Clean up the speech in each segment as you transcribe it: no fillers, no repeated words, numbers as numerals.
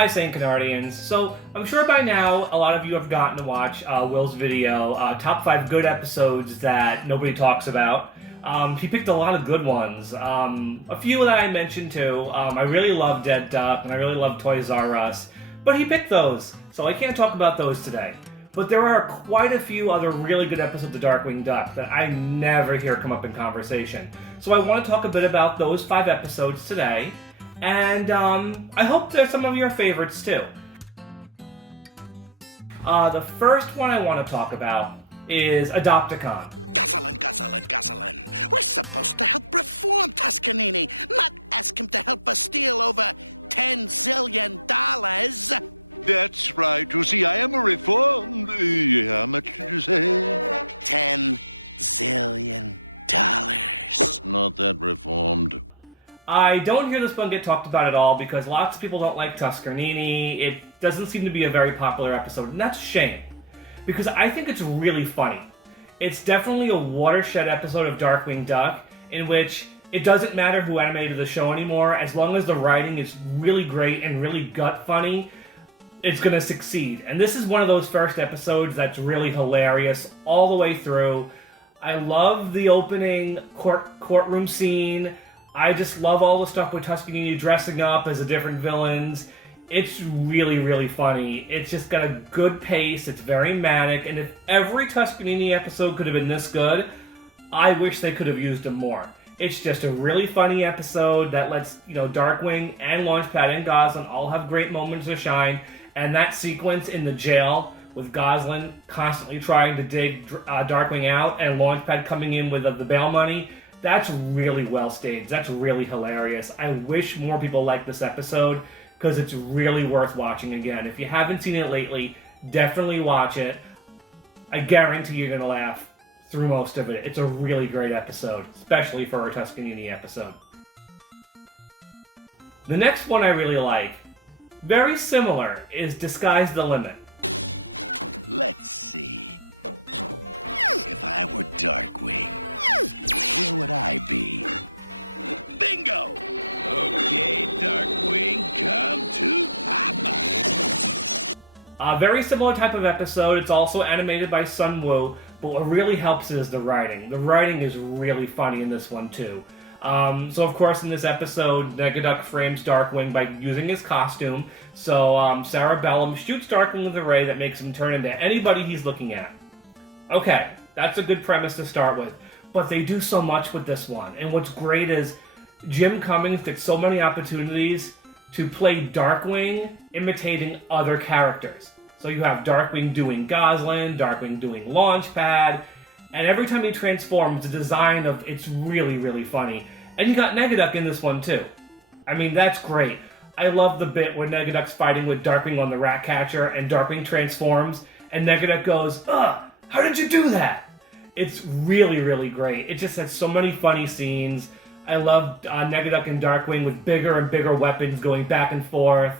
Hi, St. Canardians. So, I'm sure by now a lot of you have gotten to watch Will's video, top 5 good episodes that nobody talks about. He picked a lot of good ones. A few that I mentioned too. I really love Dead Duck, and I really love Toys R Us. But he picked those, so I can't talk about those today. But there are quite a few other really good episodes of Darkwing Duck that I never hear come up in conversation. So I want to talk a bit about those 5 episodes today. And I hope they're some of your favorites too. The first one I want to talk about is Adopticon. I don't hear this one get talked about at all because lots of people don't like Tuscanini. It doesn't seem to be a very popular episode, and that's a shame. Because I think it's really funny. It's definitely a watershed episode of Darkwing Duck in which it doesn't matter who animated the show anymore, as long as the writing is really great and really gut funny, it's going to succeed. And this is one of those first episodes that's really hilarious all the way through. I love the opening courtroom scene. I just love all the stuff with Tuscanini dressing up as the different villains. It's really, really funny. It's just got a good pace. It's very manic. And if every Tuscanini episode could have been this good, I wish they could have used them more. It's just a really funny episode that lets, Darkwing and Launchpad and Goslin all have great moments to shine. And that sequence in the jail with Goslin constantly trying to dig Darkwing out and Launchpad coming in with the bail money, that's really well staged. That's really hilarious. I wish more people liked this episode because it's really worth watching again. If you haven't seen it lately, definitely watch it. I guarantee you're going to laugh through most of it. It's a really great episode, especially for a Tuscanini episode. The next one I really like, very similar, is Disguise the Limit. Very similar type of episode. It's also animated by Sun Wu, but what really helps is the writing. The writing is really funny in this one too. So of course in this episode, Negaduck frames Darkwing by using his costume. So Sarah Bellum shoots Darkwing with a ray that makes him turn into anybody he's looking at. Okay, that's a good premise to start with. But they do so much with this one. And what's great is Jim Cummings gets so many opportunities to play Darkwing imitating other characters. So you have Darkwing doing Goslin, Darkwing doing Launchpad, and every time he transforms, the design of it's really, really funny. And you got Negaduck in this one too. I mean, that's great. I love the bit where Negaduck's fighting with Darkwing on the Ratcatcher, and Darkwing transforms, and Negaduck goes, "Ugh, how did you do that?" It's really, really great. It just has so many funny scenes. I love Negaduck and Darkwing with bigger and bigger weapons going back and forth.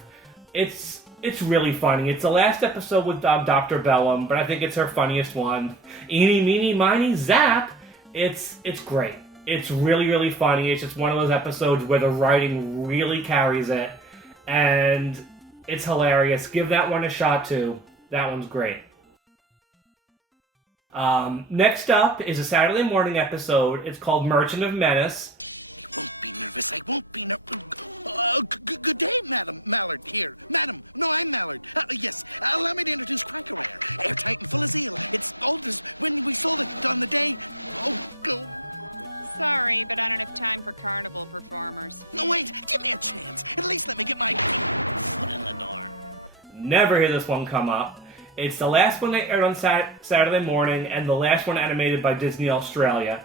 It's really funny. It's the last episode with Dr. Bellum, but I think it's her funniest one. Eeny, meeny, miny, zap! It's great. It's really, really funny. It's just one of those episodes where the writing really carries it, and it's hilarious. Give that one a shot too. That one's great. Next up is a Saturday morning episode. It's called Merchant of Menace. Never hear this one come up. It's the last one they aired on Saturday morning and the last one animated by Disney Australia.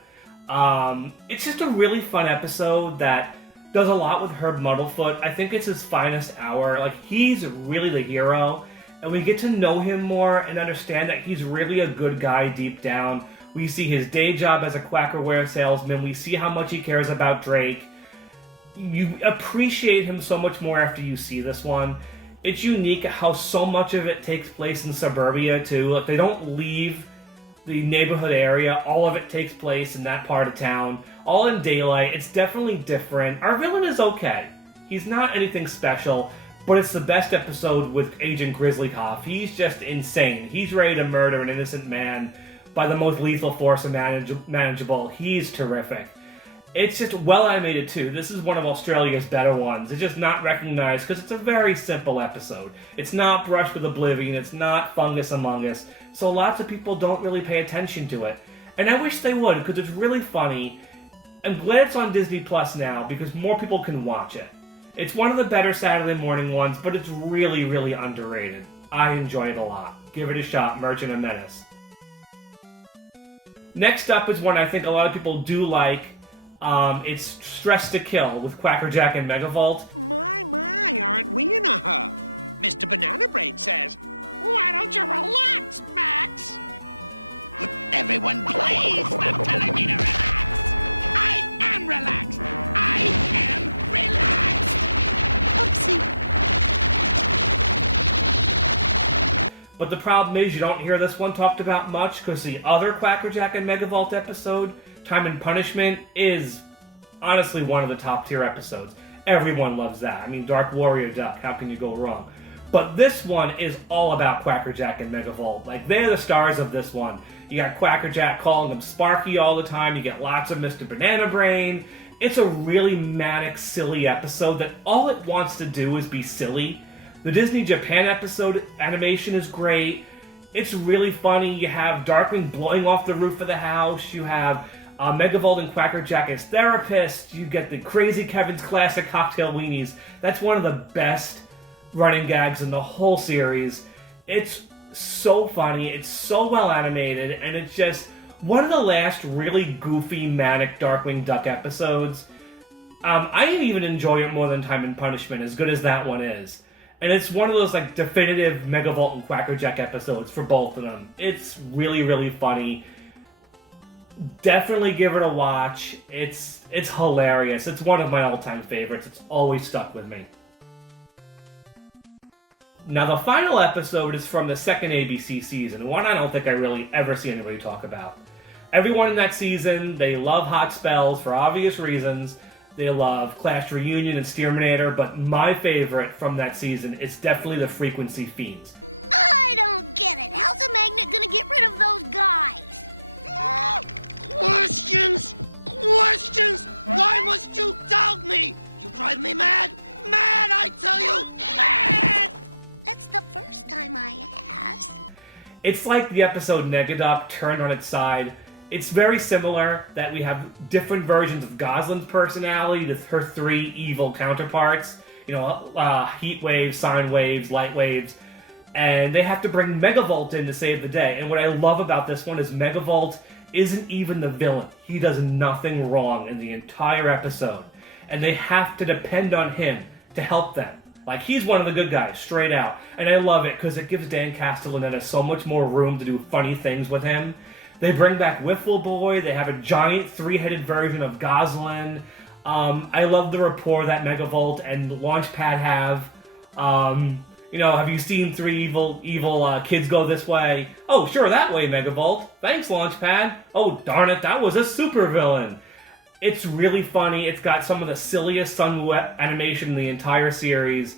It's just a really fun episode that does a lot with Herb Muddlefoot. I think it's his finest hour. Like, he's really the hero, and we get to know him more and understand that he's really a good guy deep down. We see his day job as a Quackerware salesman. We see how much he cares about Drake. You appreciate him so much more after you see this one. It's unique how so much of it takes place in suburbia, too. Like, they don't leave the neighborhood area. All of it takes place in that part of town. All in daylight. It's definitely different. Our villain is okay. He's not anything special, but it's the best episode with Agent Grizzlycop. He's just insane. He's ready to murder an innocent man by the most lethal force manageable. He's terrific. It's just well animated too. This is one of Australia's better ones. It's just not recognized because it's a very simple episode. It's not brushed with oblivion. It's not Fungus Among Us. So lots of people don't really pay attention to it. And I wish they would because it's really funny. I'm glad it's on Disney Plus now because more people can watch it. It's one of the better Saturday morning ones, but it's really, really underrated. I enjoy it a lot. Give it a shot, Merchant of Menace. Next up is one I think a lot of people do like. It's Stress to Kill with Quackerjack and Megavolt. But the problem is you don't hear this one talked about much because the other Quackerjack and Megavolt episode, Time and Punishment, is honestly one of the top tier episodes. Everyone loves that. I mean, Dark Warrior Duck, how can you go wrong? But this one is all about Quackerjack and Megavolt. Like, they're the stars of this one. You got Quackerjack calling him Sparky all the time. You get lots of Mr. Banana Brain. It's a really manic, silly episode that all it wants to do is be silly. The Disney Japan episode animation is great. It's really funny. You have Darkwing blowing off the roof of the house. You have Megavolt and Quackerjack as therapists. You get the Crazy Kevin's Classic Cocktail Weenies. That's one of the best running gags in the whole series. It's so funny. It's so well animated. And it's just one of the last really goofy, manic Darkwing Duck episodes. I even enjoy it more than Time and Punishment, as good as that one is. And it's one of those like definitive Megavolt and Quackerjack episodes for both of them. It's really, really funny. Definitely give it a watch. It's hilarious. It's one of my all-time favorites. It's always stuck with me. Now the final episode is from the second ABC season, one I don't think I really ever see anybody talk about. Everyone in that season, they love hot spells for obvious reasons. They love Clash Reunion and Steerminator, but my favorite from that season is definitely the Frequency Fiends. It's like the episode Negaduck turned on its side. It's very similar that we have different versions of Gosalyn's personality with her three evil counterparts. You know, heat waves, sine waves, light waves. And they have to bring Megavolt in to save the day. And what I love about this one is Megavolt isn't even the villain. He does nothing wrong in the entire episode. And they have to depend on him to help them. Like, he's one of the good guys, straight out. And I love it because it gives Dan Castellaneta so much more room to do funny things with him. They bring back Wiffle Boy. They have a giant three-headed version of Gosalyn. I love the rapport that Megavolt and Launchpad have. You know, have you seen three evil kids go this way? Oh, sure, that way, Megavolt. Thanks, Launchpad. Oh, darn it, that was a supervillain. It's really funny. It's got some of the silliest Sunwoo animation in the entire series.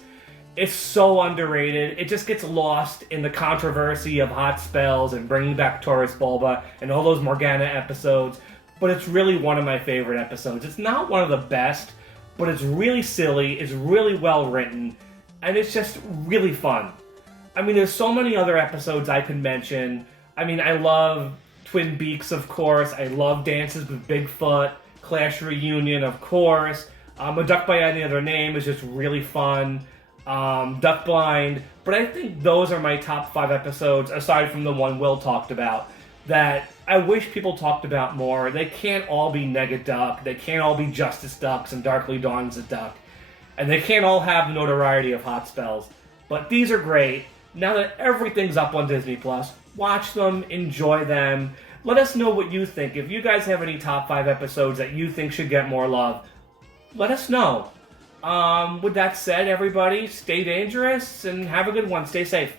It's so underrated. It just gets lost in the controversy of hot spells and bringing back Taurus Bulba and all those Morgana episodes. But it's really one of my favorite episodes. It's not one of the best, but it's really silly. It's really well written. And it's just really fun. I mean, there's so many other episodes I could mention. I mean, I love Twin Beaks, of course. I love Dances with Bigfoot. Clash Reunion, of course. A Duck by Any Other Name is just really fun. Duck Blind. But I think those are my top 5 episodes, aside from the one Will talked about, that I wish people talked about more. They can't all be Negaduck. They can't all be Justice Ducks and Darkly Dawn's a Duck. And they can't all have the notoriety of hot spells. But these are great. Now that everything's up on Disney Plus, watch them, enjoy them. Let us know what you think. If you guys have any top 5 episodes that you think should get more love, let us know. With that said, everybody, stay dangerous and have a good one. Stay safe.